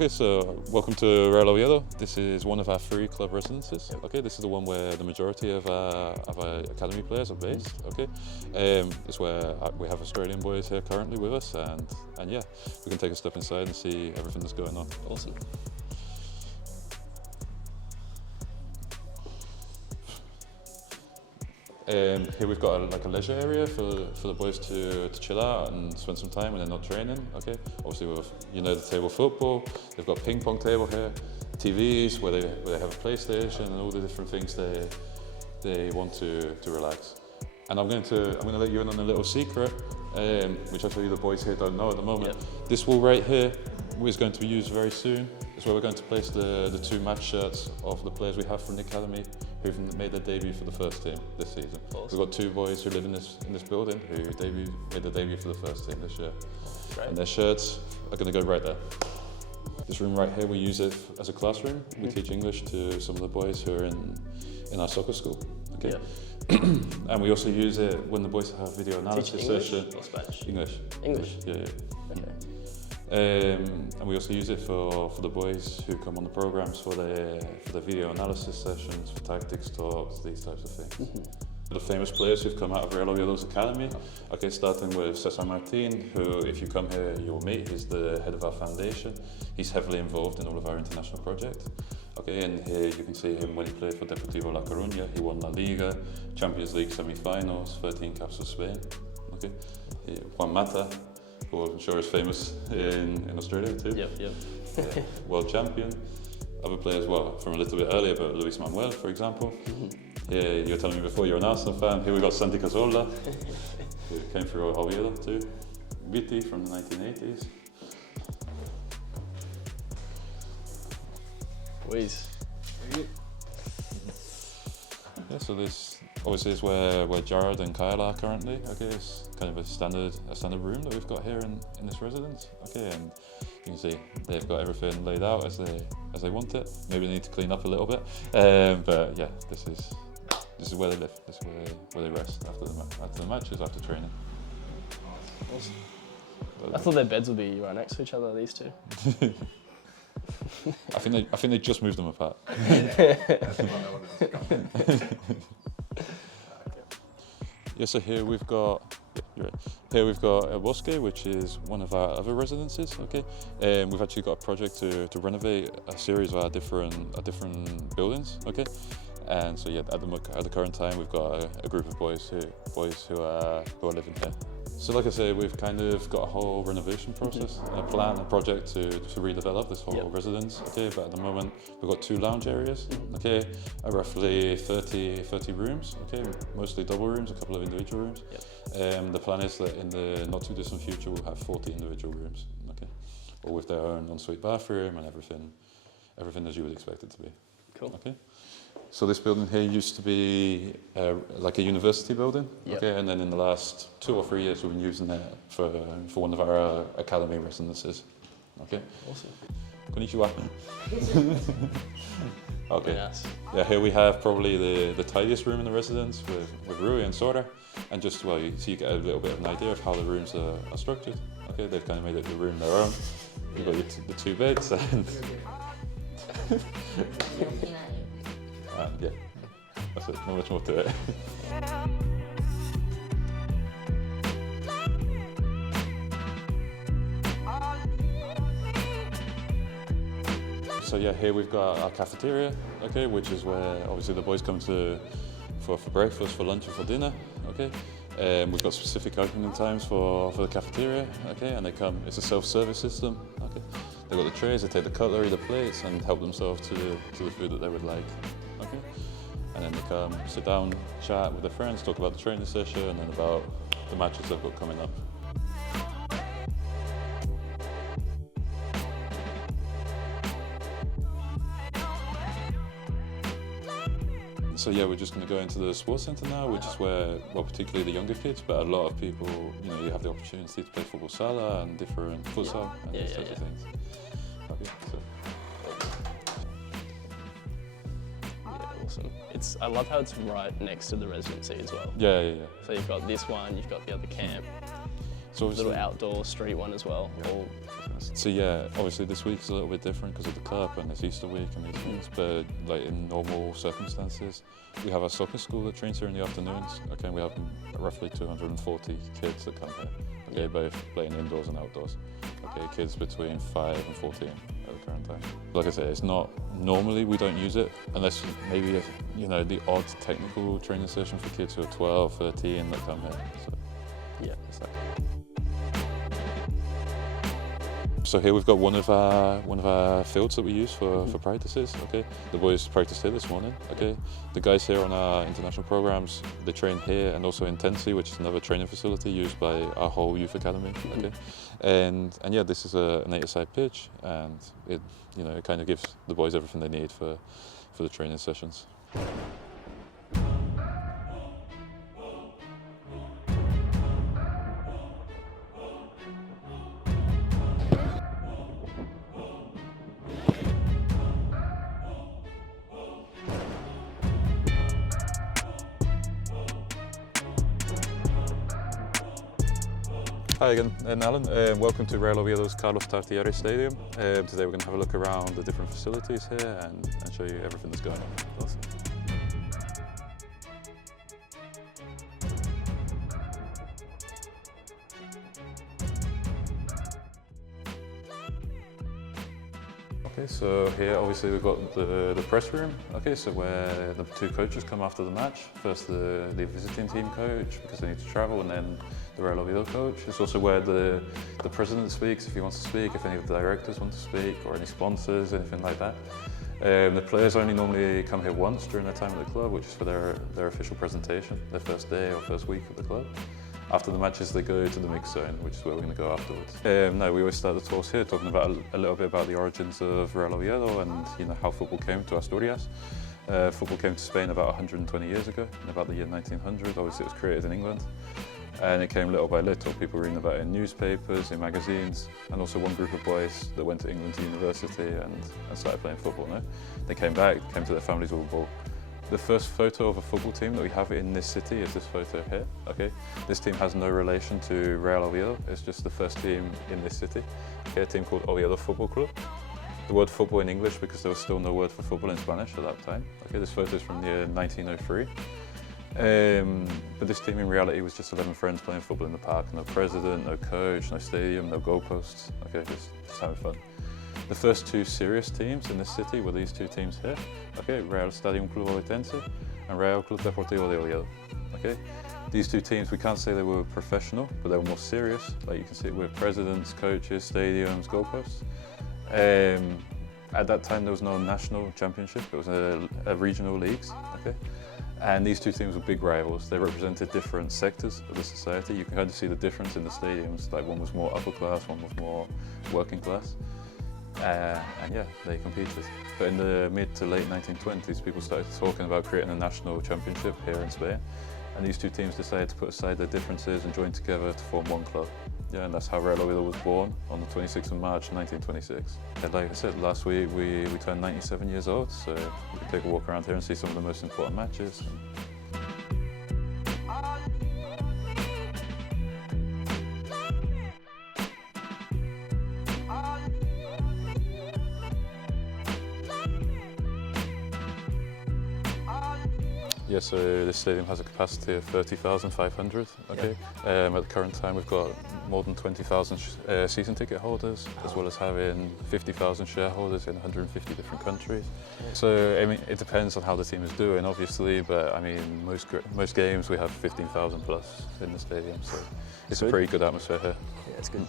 Okay, so welcome to Real Oviedo. This is one of our 3 club residences. Okay, this is the one where the majority of our academy players are based. Okay, it's where we have Australian boys here currently with us, and yeah, we can take a step inside and see everything that's going on. Awesome. Here we've got a leisure area for the boys to chill out and spend some time when they're not training. Okay, obviously with the table football, they've got ping pong table here, TVs where they have a PlayStation and all the different things they want to relax. And I'm going to let you in on a little secret, which I tell you the boys here don't know at the moment. Yep. This wall right here is going to be used very soon. It's where we're going to place the 2 match shirts of the players we have from the academy who've made their debut for the first team this season. Awesome. We've got 2 boys who live in this building who made their debut for the first team this year. Great. And their shirts are going to go right there. This room right here, we use it as a classroom. We teach English to some of the boys who are in our soccer school. Okay. Yeah. And we also use it when the boys have video analysis Teach English session. or Spanish? English. English? Yeah. Okay. And we also use it for the boys who come on the programs for their video analysis sessions, for tactics talks, these types of things. The famous players who've come out of Real Oviedo's academy, okay, starting with Cesar Martin, who if you come here you'll meet, he's the head of our foundation. He's heavily involved in all of our international projects. Okay, and here you can see him when he played for Deportivo La Coruña. He won La Liga, Champions League semi-finals, 13 caps for Spain. Okay, Juan Mata, who I'm sure is famous in Australia too. Yep. World champion. Other players, well, from a little bit earlier, but Luis Manuel, for example. Yeah, you were telling me before you're an Arsenal fan. Here we got Santi Cazorla, who came through Oviedo too. Viti from the 1980s. Whiz. Yeah, so this obviously is where Jared and Kyle are currently. Okay, it's kind of a standard room that we've got here in this residence. Okay, and you can see they've got everything laid out as they want it. Maybe they need to clean up a little bit, but yeah, this is where they live. This is where they rest after the matches, after training. Awesome. I thought their beds would be right next to each other. These 2. I think they just moved them apart. Yeah, so here we've got El Bosque, which is one of our other residences. Okay, and we've actually got a project to renovate a series of our different buildings. Okay, and so yeah, at the current time we've got a group of boys who are living here. So like I say, we've kind of got a whole renovation process, a project to redevelop this whole residence. Okay, but at the moment we've got 2 lounge areas. Okay, roughly 30 rooms. Okay, mostly double rooms, a couple of individual rooms. The plan is that in the not too distant future we'll have 40 individual rooms. Okay, all with their own ensuite bathroom and everything as you would expect it to be. Cool. Okay. So this building here used to be like a university building, okay, and then in the last 2 or 3 years we've been using it for one of our academy residences. Okay. Awesome. Konnichiwa. Okay. Nice. Yeah, here we have probably the tidiest room in the residence with Rui and Sora, and just so you get a little bit of an idea of how the rooms are structured. Okay, they've kind of made the room their own. You've got the 2 beds and. Yeah, that's it, not much more to it. So yeah, here we've got our cafeteria, okay, which is where obviously the boys come to for breakfast, for lunch and for dinner, okay. We've got specific opening times for the cafeteria, okay, and it's a self-service system, okay. They've got the trays, they take the cutlery, the plates and help themselves to the food that they would like. Okay. And then they come, sit down, chat with their friends, talk about the training session and then about the matches they've got coming up. So yeah, we're just going to go into the sports centre now, which is where, well, particularly the younger kids, but a lot of people, you have the opportunity to play football sala and different futsal and these types of things. Okay, so. Awesome. I love how it's right next to the residency as well. Yeah. So you've got this one, you've got the other camp. So little outdoor street one as well. Yeah. So yeah, obviously this week's a little bit different because of the cup and it's Easter week and these things, but like in normal circumstances, we have our soccer school that trains here in the afternoons. Okay, and we have roughly 240 kids that come here. Okay, both playing indoors and outdoors. Okay, kids between 5 and 14 at the current time. Like I said, it's not, normally we don't use it unless maybe, you know, the odd technical training session for kids who are 12, 13 that come here. So yeah, it's that. So here we've got one of our fields that we use for practices. Okay, the boys practiced here this morning. Okay, the guys here on our international programs, they train here and also in Tensi, which is another training facility used by our whole youth academy. Okay, and yeah, this is an 8-a-side pitch, and it, you know, it kind of gives the boys everything they need for the training sessions. Hi again, Alan. Welcome to Real Oviedo's Carlos Tartiere Stadium. Today we're going to have a look around the different facilities here and show you everything that's going on. Awesome. Okay, so here obviously we've got the press room. Okay, so where the two coaches come after the match. First the visiting team coach because they need to travel, and then the Real Oviedo coach. It's also where the president speaks if he wants to speak, if any of the directors want to speak, or any sponsors, anything like that. The players only normally come here once during their time at the club, which is for their official presentation, their first day or first week of the club. After the matches, they go to the mix zone, which is where we're going to go afterwards. No, we always start the talks here talking about a little bit about the origins of Real Oviedo and, you know, how football came to Asturias. Football came to Spain about 120 years ago, in about the year 1900. Obviously, it was created in England. And it came little by little, people reading about it in newspapers, in magazines, and also one group of boys that went to England to university and started playing football. No? They came back, came to their families with a ball. The first photo of a football team that we have in this city is this photo here. Okay, this team has no relation to Real Oviedo. It's just the first team in this city. Okay, a team called Oviedo Football Club. The word football in English because there was still no word for football in Spanish at that time. Okay, this photo is from the year 1903. But this team in reality was just 11 friends playing football in the park. No president, no coach, no stadium, no goalposts. Okay, just having fun. The first two serious teams in this city were these two teams here. Okay, Real Stadium Club Ovetense and Real Club Deportivo de Oviedo. Okay, these two teams, we can't say they were professional, but they were more serious. Like you can see with presidents, coaches, stadiums, goalposts. At that time, there was no national championship. It was a regional leagues. Okay. And these two teams were big rivals. They represented different sectors of the society. You can kind of see the difference in the stadiums. Like one was more upper class, one was more working class. And yeah, they competed. But in the mid to late 1920s, people started talking about creating a national championship here in Spain. And these two teams decided to put aside their differences and join together to form one club. Yeah, and that's how Real Oviedo was born on the 26th of March 1926. And like I said, last week we turned 97 years old, so we can take a walk around here and see some of the most important matches. Yeah, so this stadium has a capacity of 30,500. Okay. At the current time, we've got more than 20,000 season ticket holders, as well as having 50,000 shareholders in 150 different countries. So I mean, it depends on how the team is doing, obviously, but I mean, most games we have 15,000 plus in the stadium, so it's a pretty good atmosphere here. Yeah, it's good.